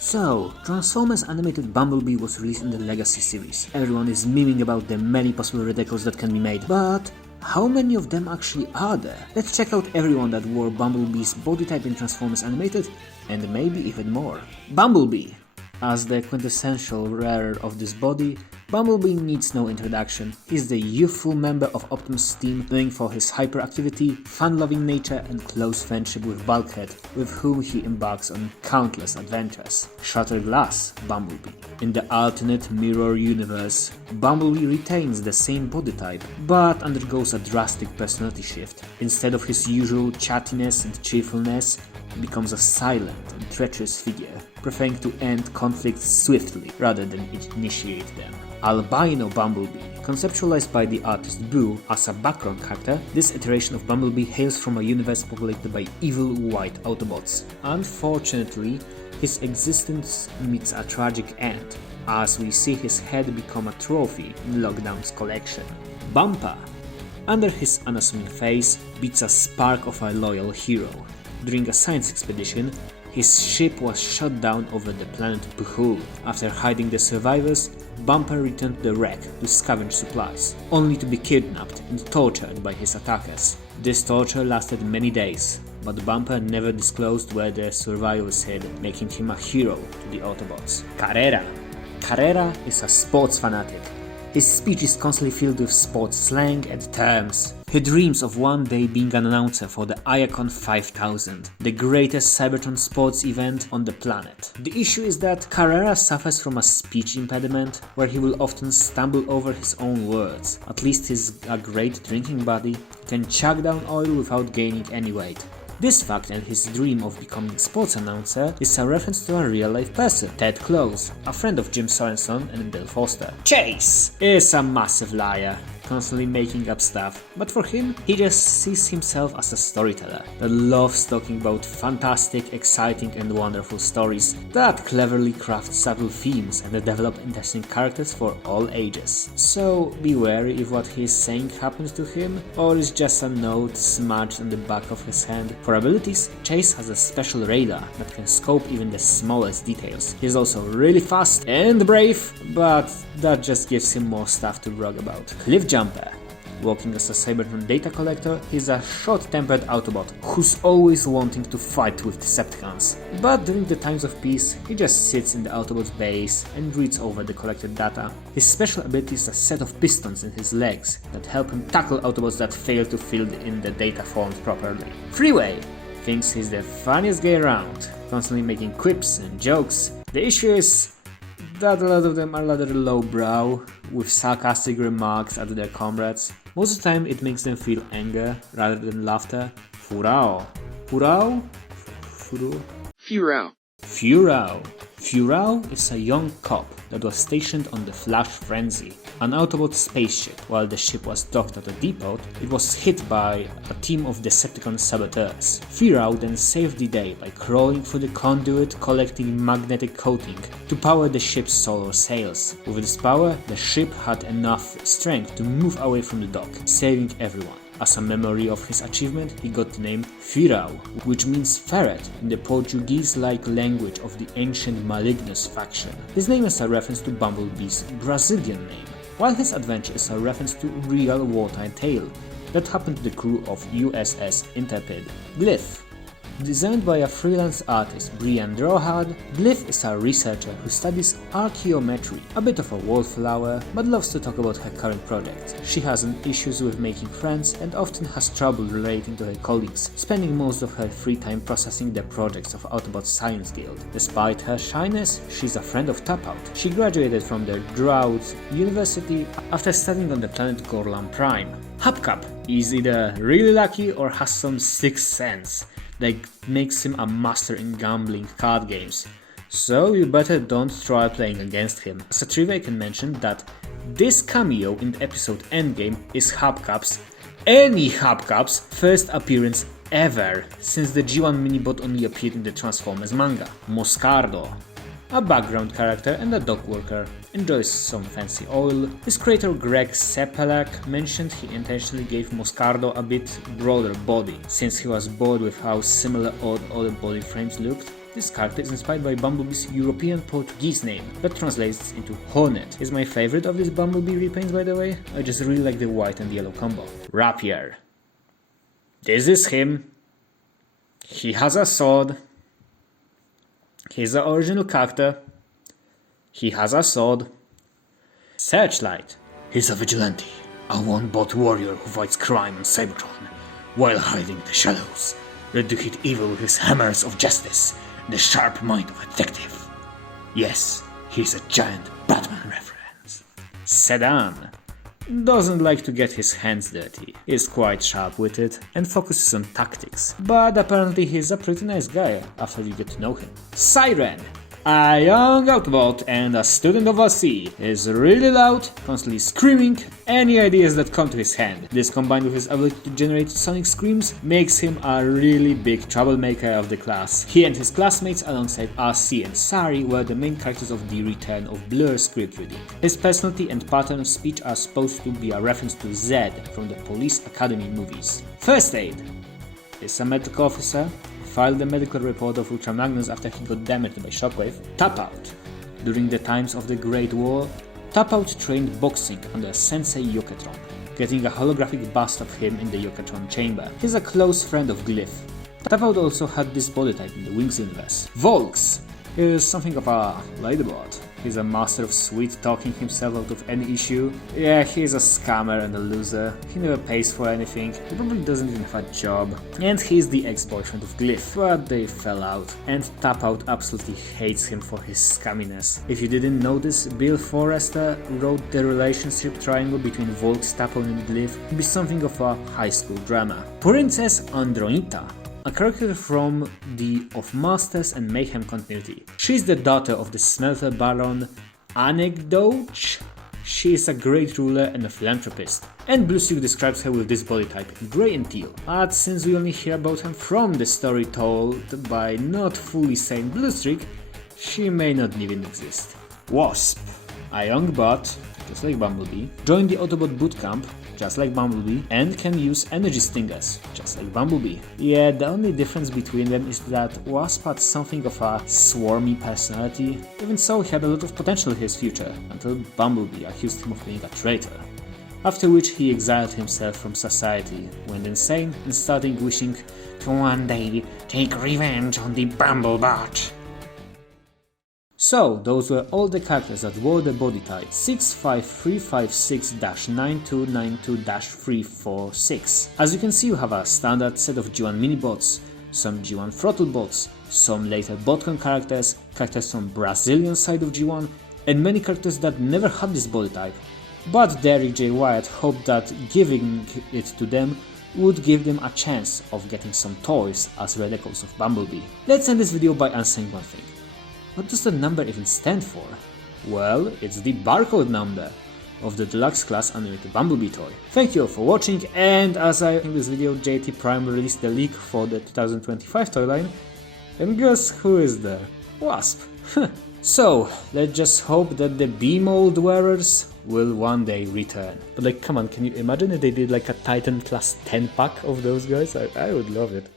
So, Transformers animated Bumblebee was released in the Legacy series. Everyone is memeing about the many possible ridicules that can be made, but how many of them actually are there? Let's check out everyone that wore Bumblebee's body type in Transformers animated, and maybe even more. Bumblebee! As the quintessential wearer of this body, Bumblebee needs no introduction. He's the youthful member of Optimus' team, known for his hyperactivity, fun-loving nature and close friendship with Bulkhead, with whom he embarks on countless adventures. Shattered Glass Bumblebee. In the alternate mirror universe, Bumblebee retains the same body type, but undergoes a drastic personality shift. Instead of his usual chattiness and cheerfulness, he becomes a silent and treacherous figure, preferring to end conflicts swiftly rather than initiate them. Albino Bumblebee. Conceptualized by the artist Boo as a background character, this iteration of Bumblebee hails from a universe populated by evil white Autobots. Unfortunately, his existence meets a tragic end, as we see his head become a trophy in Lockdown's collection. Bumper. Under his unassuming face beats a spark of a loyal hero. During a science expedition, his ship was shot down over the planet Puhul. After hiding the survivors, Bumper returned to the wreck to scavenge supplies, only to be kidnapped and tortured by his attackers. This torture lasted many days, but Bumper never disclosed where the survivors hid, making him a hero to the Autobots. Carrera. Carrera is a sports fanatic. His speech is constantly filled with sports slang and terms. He dreams of one day being an announcer for the Iacon 5000, the greatest Cybertron sports event on the planet. The issue is that Carrera suffers from a speech impediment, where he will often stumble over his own words. At least he's a great drinking buddy, can chug down oil without gaining any weight. This fact and his dream of becoming sports announcer is a reference to a real-life person, Ted Close, a friend of Jim Sorensen and Bill Foster. Chase is a massive liar, constantly making up stuff, but for him, he just sees himself as a storyteller that loves talking about fantastic, exciting and wonderful stories, that cleverly crafts subtle themes and develop interesting characters for all ages. So be wary if what he is saying happens to him, or is just a note smudged on the back of his hand. For abilities, Chase has a special radar that can scope even the smallest details. He's also really fast and brave, but that just gives him more stuff to brag about. Cliff Jumper. Working as a Cybertron data collector, he's a short-tempered Autobot who's always wanting to fight with Decepticons. But during the times of peace, he just sits in the Autobot's base and reads over the collected data. His special ability is a set of pistons in his legs that help him tackle Autobots that fail to fill in the data forms properly. Freeway thinks he's the funniest guy around, constantly making quips and jokes. The issue is that a lot of them are rather lowbrow, with sarcastic remarks at their comrades. Most of the time it makes them feel anger rather than laughter. Furao. Furao? Furao? Furao. Furao. Furao is a young cop that was stationed on the Flash Frenzy, an Autobot spaceship. While the ship was docked at a depot, it was hit by a team of Decepticon saboteurs. Furao then saved the day by crawling through the conduit, collecting magnetic coating to power the ship's solar sails. With this power, the ship had enough strength to move away from the dock, saving everyone. As a memory of his achievement, he got the name Furao, which means ferret in the Portuguese-like language of the ancient Malignus faction. His name is a reference to Bumblebee's Brazilian name, while his adventure is a reference to a real wartime tale that happened to the crew of USS Intrepid. Glyph. Designed by a freelance artist, Brian Drohad, Glyph is a researcher who studies archaeometry, a bit of a wallflower, but loves to talk about her current project. She has issues with making friends and often has trouble relating to her colleagues, spending most of her free time processing the projects of Autobot Science Guild. Despite her shyness, she's a friend of Tapout. She graduated from the Drought University after studying on the planet Gorlam Prime. Hubcap is either really lucky or has some sixth sense that makes him a master in gambling card games, so you better don't try playing against him. As a trivia, I can mention that this cameo in the episode Endgame is Hubcap's first appearance ever, since the G1 Minibot only appeared in the Transformers manga. Moscardo. A background character and a dock worker, enjoys some fancy oil. His creator Greg Sepelak mentioned he intentionally gave Moscardo a bit broader body, since he was bored with how similar all other body frames looked. This character is inspired by Bumblebee's European Portuguese name, that translates into Hornet. He's my favorite of these Bumblebee repaints, by the way. I just really like the white and yellow combo. Rapier. This is him. He has a sword. He's the original character. He has a sword. Searchlight. He's a vigilante, a one-bot warrior who fights crime on Cybertron while hiding in the shadows, ready to hit evil with his hammers of justice and the sharp mind of a detective. Yes, he's a giant Batman reference. Sedan. Doesn't like to get his hands dirty, is quite sharp-witted and focuses on tactics, but apparently he's a pretty nice guy after you get to know him. Siren. A young Autobot and a student of RC, is really loud, constantly screaming any ideas that come to his hand. This combined with his ability to generate sonic screams makes him a really big troublemaker of the class. He and his classmates alongside RC and Sari were the main characters of the Return of Blur script reading. His personality and pattern of speech are supposed to be a reference to Zed from the Police Academy movies. First Aid is a medical officer. Filed a medical report of Ultra Magnus after he got damaged by Shockwave. Tap Out. During the times of the Great War, Tap Out trained boxing under Sensei Yokotron, getting a holographic bust of him in the Yokotron chamber. He's a close friend of Glyph. Tap Out also had this body type in the Wings universe. Volks is something of a ladybot. He's a master of sweet-talking himself out of any issue. Yeah, he's a scammer and a loser. He never pays for anything. He probably doesn't even have a job. And he's the ex-boyfriend of Glyph, but they fell out. And Tap Out absolutely hates him for his scamminess. If you didn't notice, Bill Forrester wrote the relationship triangle between Volks, Tap Out and Glyph to be something of a high school drama. Princess Andronita. A character from the Of Masters and Mayhem continuity. She's the daughter of the Smelter Baron Anecdote. She is a great ruler and a philanthropist. And Bluestreak describes her with this body type, grey and teal. But since we only hear about her from the story told by not fully sane Bluestreak, she may not even exist. Wasp. A young bot, just like Bumblebee, joined the Autobot bootcamp, just like Bumblebee, and can use energy stingers, just like Bumblebee. Yeah, the only difference between them is that Wasp had something of a swarmy personality. Even so, he had a lot of potential in his future, until Bumblebee accused him of being a traitor. After which he exiled himself from society, went insane, and started wishing to one day take revenge on the Bumblebot. So, those were all the characters that wore the body type 65356-9292-346. As you can see, you have a standard set of G1 mini-bots, some G1 throttle bots, some later botcon characters, characters from Brazilian side of G1, and many characters that never had this body type. But Derek J. Wyatt hoped that giving it to them would give them a chance of getting some toys as Red Echoes of Bumblebee. Let's end this video by answering one thing. What does the number even stand for? Well, it's the barcode number of the deluxe class animated Bumblebee toy. Thank you all for watching, and as I in this video, JT Prime released the leak for the 2025 toy line, and guess who is there? Wasp. So, let's just hope that the B-mold wearers will one day return. But like, come on, can you imagine if they did like a Titan class 10 pack of those guys? I would love it.